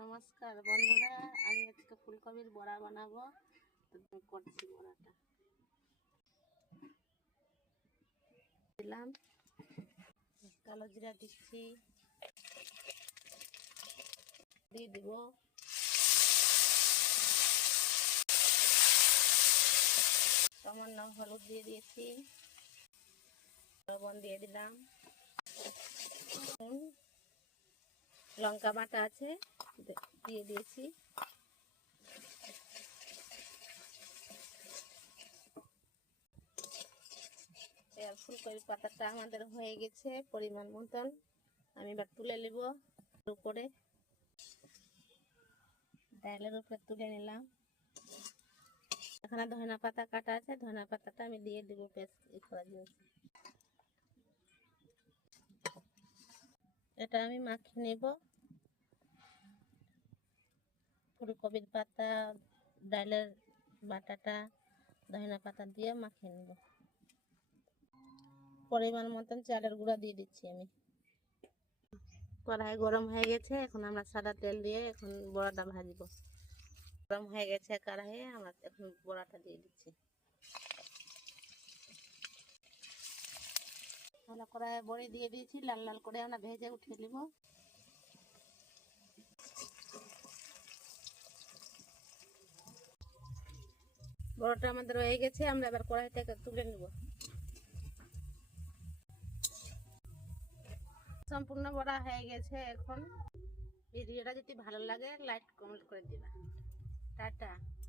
নমস্কার বন্ধুরা, আমি আজকে ফুলকপির বড়া বানাবো। তো আমি করছি বড়াটা। দিলাম কালো জিরা, দিচ্ছি, দিয়ে দিব সামান্য হলুদ, দিয়ে দিয়েছি লবণ, দিয়ে দিলাম লঙ্কা বাটা আছে দিয়ে দিয়েছি। আর ফুলকপির পাতাটা আমাদের হয়ে গেছে পরিমাণ মতন। আমি এবার তুলে নেব উপরে, ডালের উপরে তুলে নিলাম। এখানে ধনিয়া পাতা কাটা আছে, ধনিয়া পাতাটা আমি দিয়ে দেবো পেস্ট করার জন্য। এটা আমি মাখিয়ে নেব। ফুলকপির পাতা, ডালের বাটাটা, ধনিয়া পাতা দিয়ে মাখিয়ে নেব। পরিমাণ মতন চালের গুঁড়া দিয়ে দিচ্ছি আমি। কড়াই গরম হয়ে গেছে, এখন আমরা সাদা তেল দিয়ে এখন বড়াটা ভাজবো। গরম হয়ে গেছে কড়াইয়ে, আমরা এখন বড়াটা দিয়ে দিচ্ছি। তাহলে কড়াইয়ে বড়ি দিয়ে দিয়েছি, লাল লাল করে আমরা ভেজে উঠিয়ে নেব। বড়াটা আমাদের হয়ে গেছে, আমরা এবার কড়াই থেকে তুলে নেব। সম্পূর্ণ বড়া হয়ে গেছে। এখন ভিডিওটা যদি ভালো লাগে লাইক কমেন্ট করে দিবা। টাটা।